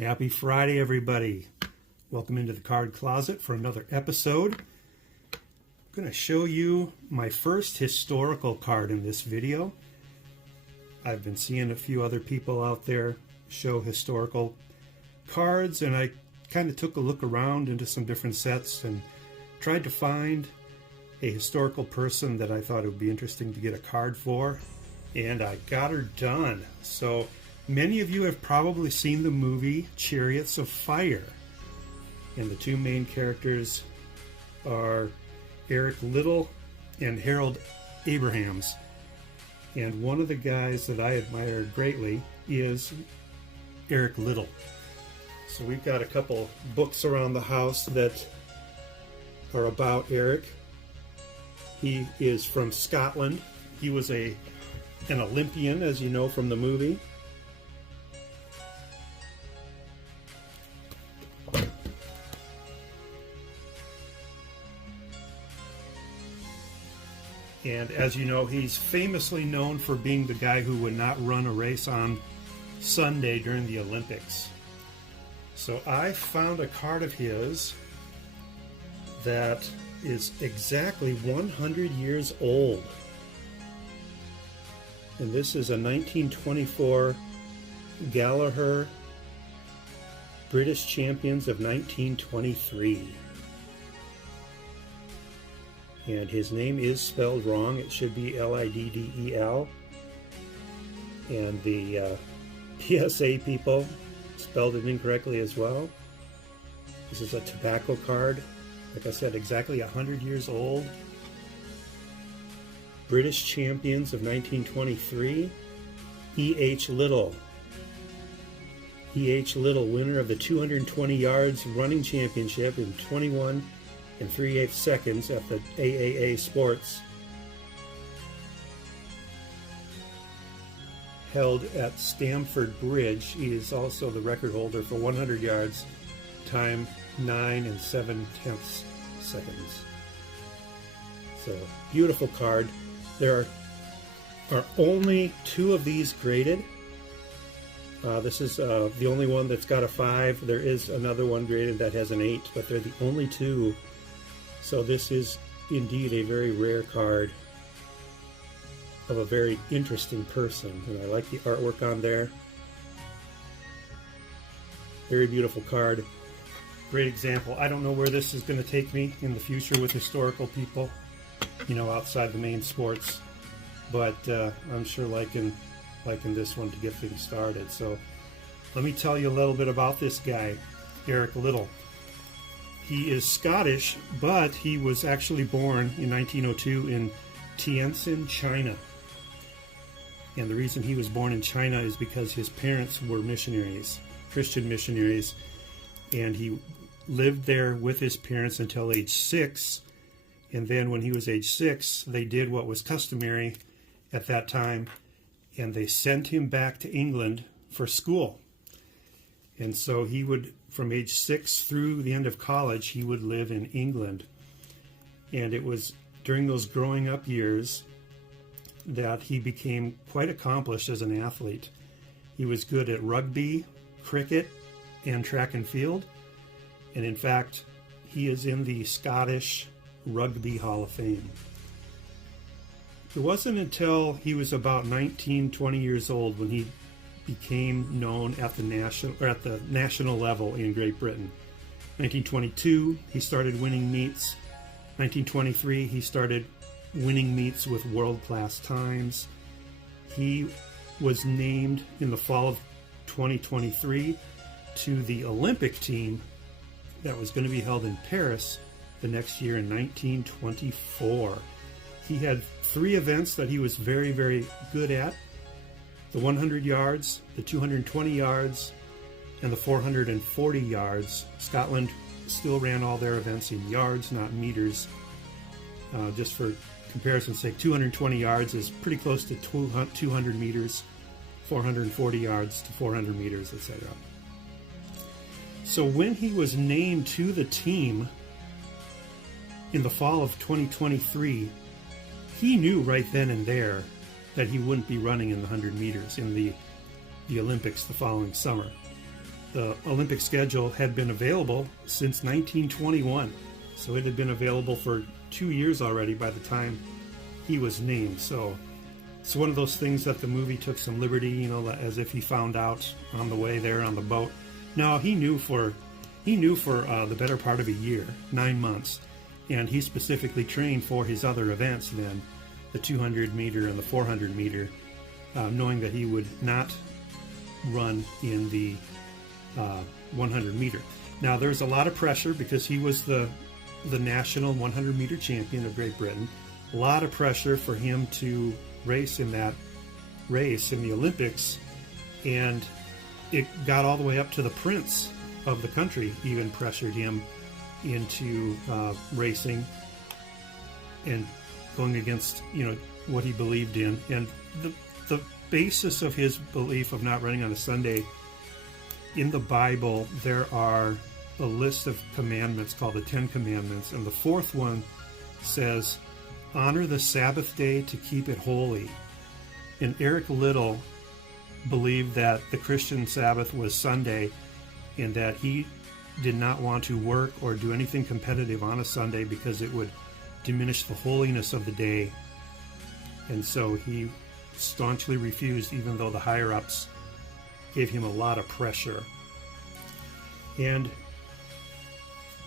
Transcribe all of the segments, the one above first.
Happy Friday, everybody. Welcome into the Card Closet for another episode. I'm going to show you my first historical card in this video. I've been seeing a few other people out there show historical cards, and I kind of took a look around into some different sets and tried to find a historical person that I thought it would be interesting to get a card for, and I got her done. So many of you have probably seen the movie Chariots of Fire, and the two main characters are Eric Liddell and Harold Abrahams. And one of the guys that I admire greatly is Eric Liddell. So we've got a couple books around the house that are about Eric. He is from Scotland. He was an Olympian, as you know from the movie. And as you know, he's famously known for being the guy who would not run a race on Sunday during the Olympics. So I found a card of his that is exactly 100 years old. And this is a 1924 Gallagher British Champions of 1923. And his name is spelled wrong. It should be Liddell. And the PSA people spelled it incorrectly as well. This is a tobacco card. Like I said, exactly 100 years old. British Champions of 1923. E.H. Liddell. E.H. Liddell, winner of the 220 yards running championship in 21 3/8 seconds at the AAA Sports, held at Stamford Bridge. He is also the record holder for 100 yards, time 9 7/10 seconds. So, beautiful card. There are only 2 of these graded. This is the only one that's got a 5. There is another one graded that has an 8, but they're the only 2. So this is indeed a very rare card of a very interesting person, and I like the artwork on there. Very beautiful card. Great example. I don't know where this is going to take me in the future with historical people, you know, outside the main sports, but I'm sure liking this one to get things started. So let me tell you a little bit about this guy, Eric Liddell. He is Scottish, but he was actually born in 1902 in Tientsin, China. And the reason he was born in China is because his parents were missionaries, Christian missionaries, and he lived there with his parents until age 6. And then when he was age 6, they did what was customary at that time, and they sent him back to England for school. And so he would, from age 6 through the end of college, he would live in England. And it was during those growing up years that he became quite accomplished as an athlete. He was good at rugby, cricket, and track and field. And in fact, he is in the Scottish Rugby Hall of Fame. It wasn't until he was about 19, 20 years old when he became known at the national level in Great Britain. 1922, he started winning meets. 1923, he started winning meets with world-class times. He was named in the fall of 2023 to the Olympic team that was going to be held in Paris the next year in 1924. He had 3 events that he was very, very good at: the 100 yards, the 220 yards, and the 440 yards. Scotland still ran all their events in yards, not meters. Just for comparison's sake, 220 yards is pretty close to 200 meters, 440 yards to 400 meters, etc. So when he was named to the team in the fall of 2023, he knew right then and there that he wouldn't be running in the 100 meters in the Olympics the following summer. the Olympic schedule had been available since 1921. So it had been available for 2 years already by the time he was named. So it's one of those things that the movie took some liberty, as if he found out on the way there on the boat. No, he knew for the better part of a year, 9 months, and he specifically trained for his other events then, the 200 meter and the 400 meter, knowing that he would not run in the 100 meter. Now there's a lot of pressure because he was the national 100 meter champion of Great Britain. A lot of pressure for him to race in that race in the Olympics, and it got all the way up to the prince of the country even pressured him into racing and going against what he believed in. And the basis of his belief of not running on a Sunday, in the Bible there are a list of commandments called the 10 Commandments, and the fourth one says, honor the Sabbath day to keep it holy. And Eric Liddell believed that the Christian Sabbath was Sunday, and that he did not want to work or do anything competitive on a Sunday because it would diminish the holiness of the day. And so he staunchly refused, even though the higher-ups gave him a lot of pressure. And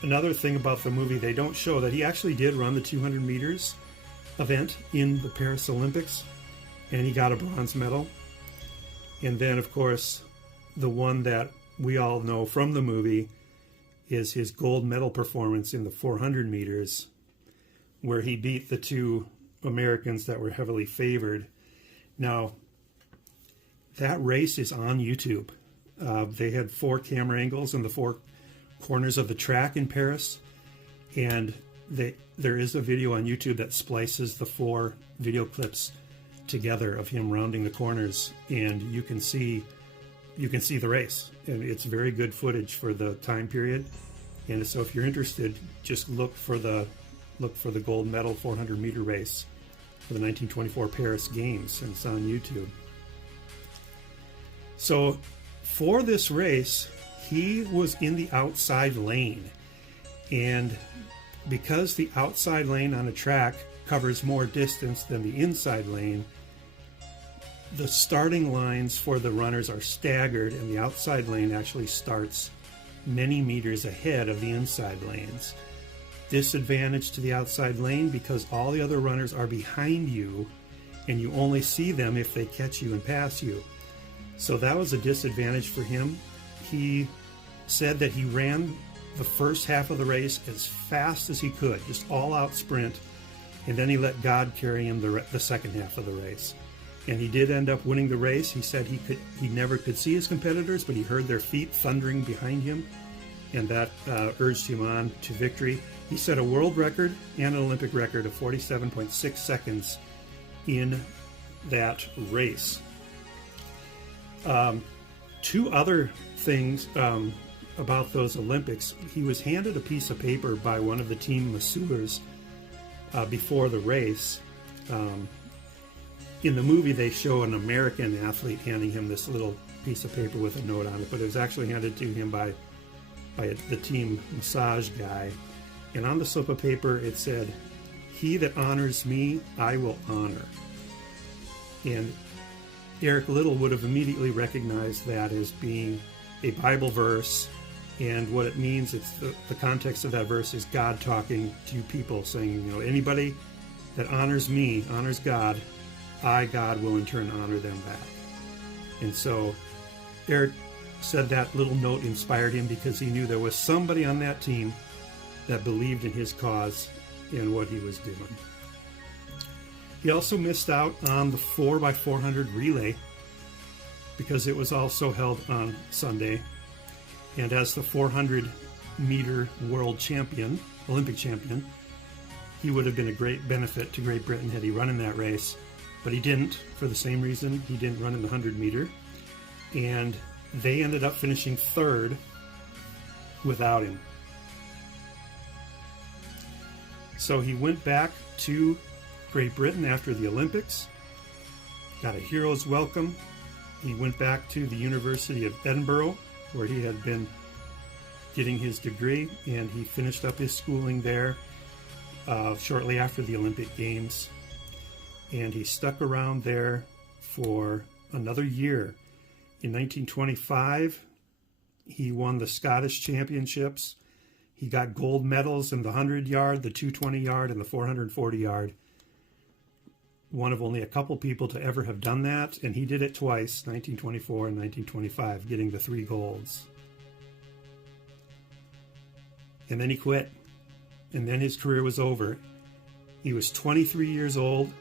another thing about the movie, they don't show that he actually did run the 200 meters event in the Paris Olympics, and he got a bronze medal. And then, of course, the one that we all know from the movie is his gold medal performance in the 400 meters, where he beat the two Americans that were heavily favored. Now, that race is on YouTube. They had 4 camera angles in the 4 corners of the track in Paris, and there is a video on YouTube that splices the 4 video clips together of him rounding the corners, and you can see the race, and it's very good footage for the time period. And so if you're interested, just look for the gold medal 400 meter race for the 1924 Paris Games, and it's on YouTube. So for this race, he was in the outside lane, and because the outside lane on a track covers more distance than the inside lane, the starting lines for the runners are staggered, and the outside lane actually starts many meters ahead of the inside lanes. Disadvantage to the outside lane because all the other runners are behind you, and you only see them if they catch you and pass you. So that was a disadvantage for him. He said that he ran the first half of the race as fast as he could, just all out sprint, and then he let God carry him the second half of the race. And he did end up winning the race. He said he never could see his competitors, but he heard their feet thundering behind him, and that urged him on to victory. He set a world record and an Olympic record of 47.6 seconds in that race. 2 other things about those Olympics. He was handed a piece of paper by one of the team masseurs before the race. In the movie, they show an American athlete handing him this little piece of paper with a note on it, but it was actually handed to him by the team massage guy. And on the slip of paper, it said, "He that honors me, I will honor." And Eric Liddell would have immediately recognized that as being a Bible verse, and what it means, it's the context of that verse is God talking to people, saying, anybody that honors me, honors God, I, God, will in turn honor them back. And so Eric said that little note inspired him because he knew there was somebody on that team that believed in his cause and what he was doing. He also missed out on the 4x400 relay because it was also held on Sunday. And as the 400 meter world champion, Olympic champion, he would have been a great benefit to Great Britain had he run in that race. But he didn't, for the same reason he didn't run in the 100 meter. And they ended up finishing 3rd without him. So he went back to Great Britain after the Olympics, got a hero's welcome. He went back to the University of Edinburgh, where he had been getting his degree, and he finished up his schooling there shortly after the Olympic Games. And he stuck around there for another year. In 1925, he won the Scottish Championships. He got gold medals in the 100-yard, the 220-yard, and the 440-yard. One of only a couple people to ever have done that, and he did it twice, 1924 and 1925, getting the 3 golds. And then he quit, and then his career was over. He was 23 years old.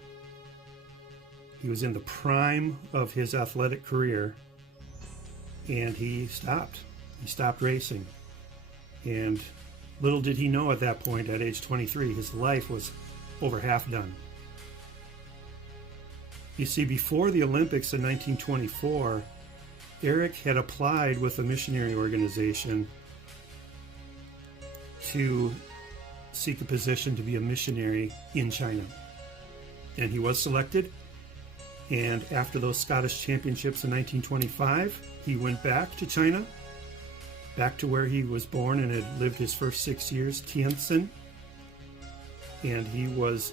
He was in the prime of his athletic career, and he stopped. He stopped racing. And little did he know at that point, at age 23, his life was over half done. You see, before the Olympics in 1924, Eric had applied with a missionary organization to seek a position to be a missionary in China. And he was selected. And after those Scottish Championships in 1925, he went back to China, back to where he was born and had lived his first 6 years, Tientsin. And he was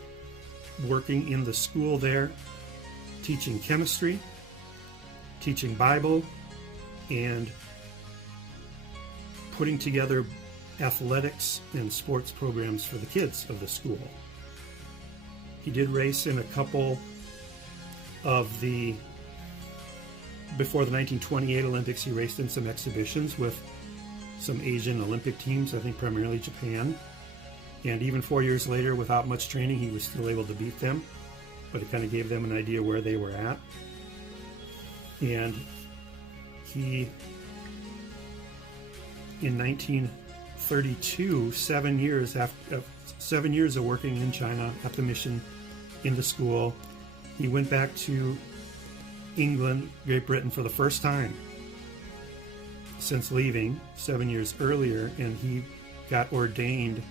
working in the school there, teaching chemistry, teaching Bible, and putting together athletics and sports programs for the kids of the school. He did race in a couple of the, before the 1928 Olympics, he raced in some exhibitions with some Asian Olympic teams, I think primarily Japan. And even 4 years later, without much training, he was still able to beat them. But it kind of gave them an idea where they were at. And he, in 1932, 7 years after 7 years of working in China at the mission, in the school, he went back to England, Great Britain, for the first time since leaving 7 years earlier, and he got ordained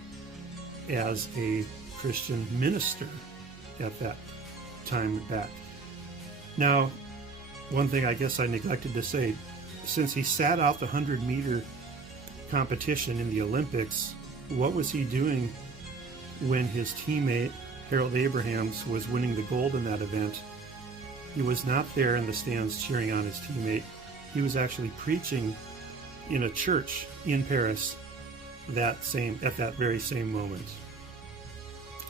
as a Christian minister at that time back. Now, one thing I guess I neglected to say, since he sat out the 100-meter competition in the Olympics, what was he doing when his teammate Harold Abrahams was winning the gold in that event? He was not there in the stands cheering on his teammate. He was actually preaching in a church in Paris at that very same moment.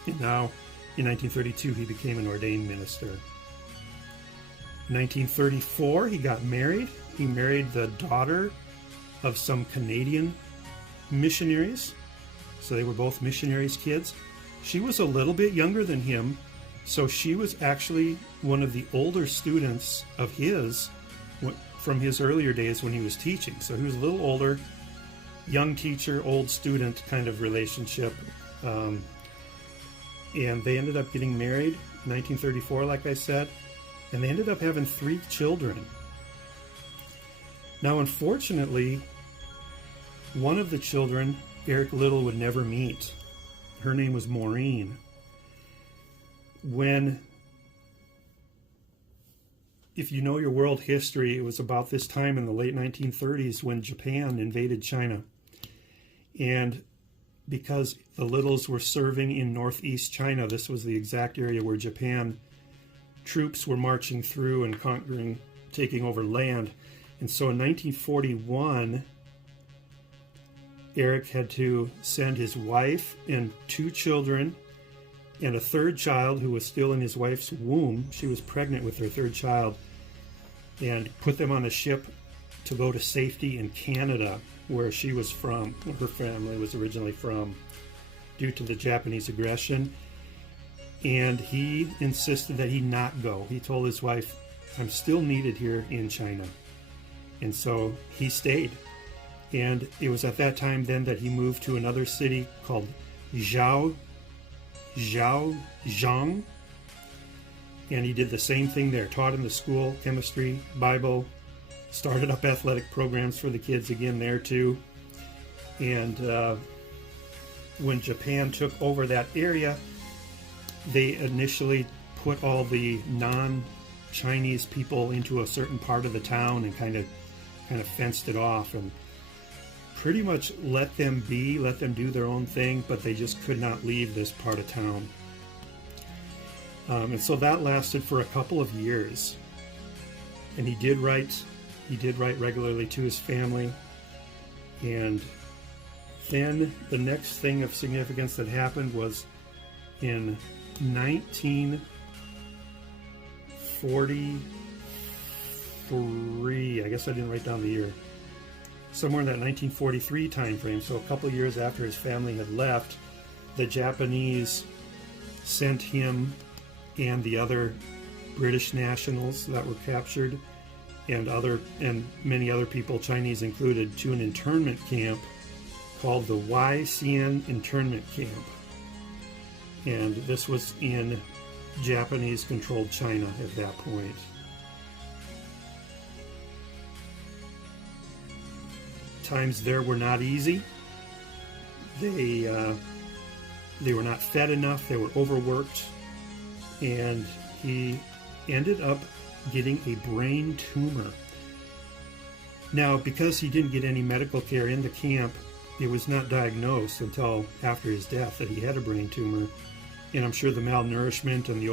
And now, in 1932, he became an ordained minister. In 1934, he got married. He married the daughter of some Canadian missionaries. So they were both missionaries' kids. She was a little bit younger than him, so she was actually one of the older students of his from his earlier days when he was teaching. So he was a little older, young teacher, old student kind of relationship. And they ended up getting married in 1934, like I said, and they ended up having 3 children. Now, unfortunately, one of the children, Eric Liddell, would never meet. Her name was Maureen. If you know your world history, it was about this time in the late 1930s when Japan invaded China. And because the Liddells were serving in northeast China, this was the exact area where Japan troops were marching through and conquering, taking over land. And so in 1941, Eric had to send his wife and 2 children and a 3rd child who was still in his wife's womb. She was pregnant with her 3rd child, and put them on a ship to go to safety in Canada, where she was from, where her family was originally from, due to the Japanese aggression. And he insisted that he not go. He told his wife, "I'm still needed here in China." And so he stayed. And it was at that time then that he moved to another city called Zhaozhang. And he did the same thing there, taught in the school, chemistry, Bible, started up athletic programs for the kids again there too. And when Japan took over that area, they initially put all the non-Chinese people into a certain part of the town and kind of kind of fenced it off and pretty much let them do their own thing, but they just could not leave this part of town. And so that lasted for a couple of years. And he did write regularly to his family. And then the next thing of significance that happened was in 1943, I guess I didn't write down the year, somewhere in that 1943 time frame, so a couple of years after his family had left, the Japanese sent him and the other British nationals that were captured and many other people, Chinese included, to an internment camp called the Wei-Xian internment camp. And this was in Japanese-controlled China at that point. Times there were not easy. They were not fed enough. They were overworked. And he ended up getting a brain tumor. Now, because he didn't get any medical care in the camp, it was not diagnosed until after his death that he had a brain tumor. And I'm sure the malnourishment and the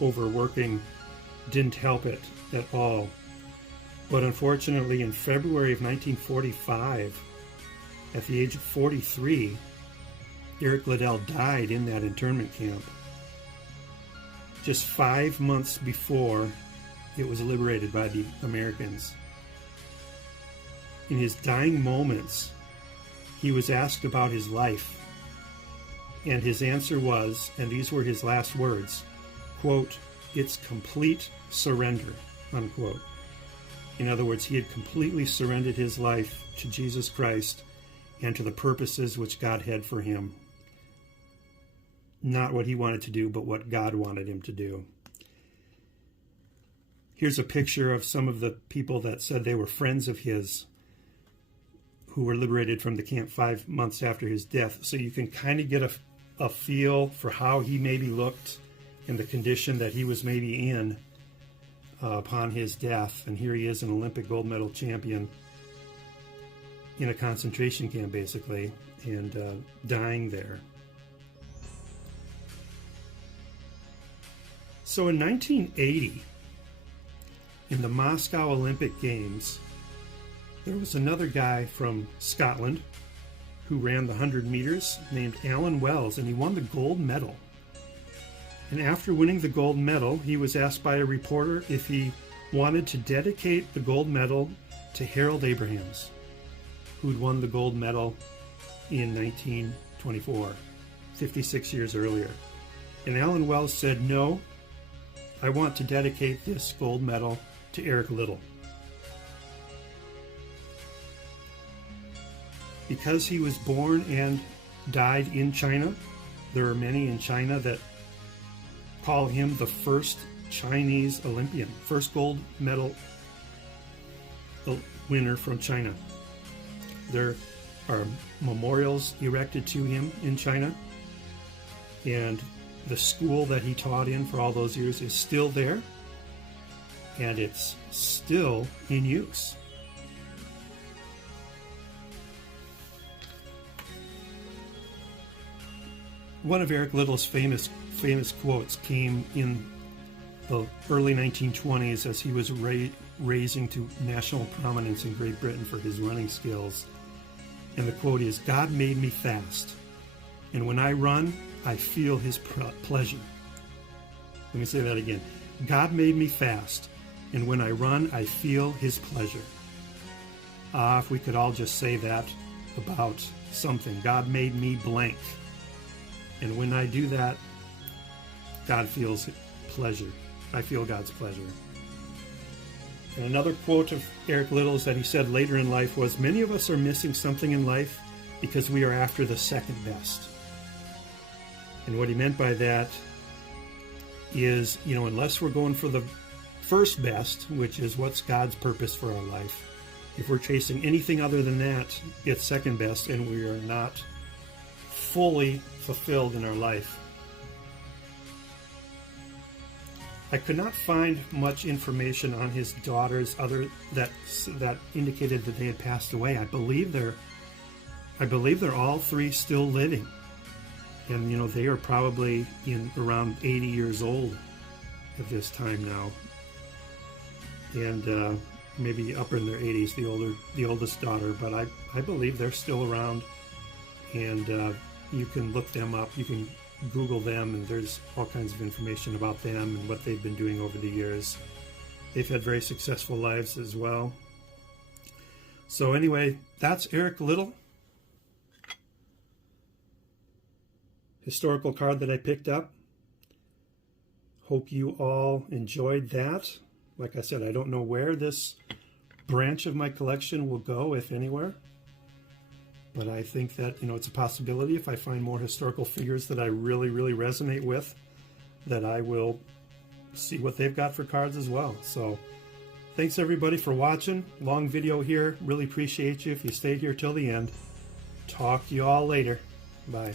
overworking didn't help it at all. But unfortunately, in February of 1945, at the age of 43, Eric Liddell died in that internment camp. Just 5 months before it was liberated by the Americans. In his dying moments, he was asked about his life. And his answer was, and these were his last words, quote, "It's complete surrender," unquote. In other words, he had completely surrendered his life to Jesus Christ and to the purposes which God had for him. Not what he wanted to do, but what God wanted him to do. Here's a picture of some of the people that said they were friends of his who were liberated from the camp 5 months after his death. So you can kind of get a feel for how he maybe looked and the condition that he was maybe in upon his death. And here he is, an Olympic gold medal champion in a concentration camp, basically, and dying there. So in 1980, in the Moscow Olympic Games, there was another guy from Scotland who ran the 100 meters named Alan Wells, and he won the gold medal. And after winning the gold medal, he was asked by a reporter if he wanted to dedicate the gold medal to Harold Abrahams, who'd won the gold medal in 1924, 56 years earlier. And Alan Wells said, "No, I want to dedicate this gold medal to Eric Liddell." Because he was born and died in China, there are many in China that call him the first Chinese Olympian, first gold medal winner from China. There are memorials erected to him in China, and the school that he taught in for all those years is still there, and it's still in use. One of Eric Liddell's famous quotes came in the early 1920s as he was raising to national prominence in Great Britain for his running skills. And the quote is, "God made me fast, and when I run, I feel his pleasure." Let me say that again. God made me fast, and when I run, I feel his pleasure. If we could all just say that about something. God made me blank. And when I do that, God feels pleasure. I feel God's pleasure. And another quote of Eric Liddell's that he said later in life was, "Many of us are missing something in life because we are after the second best." And what he meant by that is, unless we're going for the first best, which is what's God's purpose for our life, if we're chasing anything other than that, it's second best, and we are not fully fulfilled in our life. I could not find much information on his daughters other that indicated that they had passed away. I believe they're all three still living, and you know, they are probably in around 80 years old at this time now, and maybe up in their 80s, the oldest daughter. But I believe they're still around, and you can look them up. You can Google them, and there's all kinds of information about them and what they've been doing over the years. They've had very successful lives as well. So anyway, that's Eric Liddell. Historical card that I picked up. Hope you all enjoyed that. Like I said, I don't know where this branch of my collection will go, if anywhere. But I think that, you know, it's a possibility if I find more historical figures that I really, really resonate with, that I will see what they've got for cards as well. So thanks everybody for watching. Long video here. Really appreciate you if you stayed here till the end. Talk to you all later. Bye.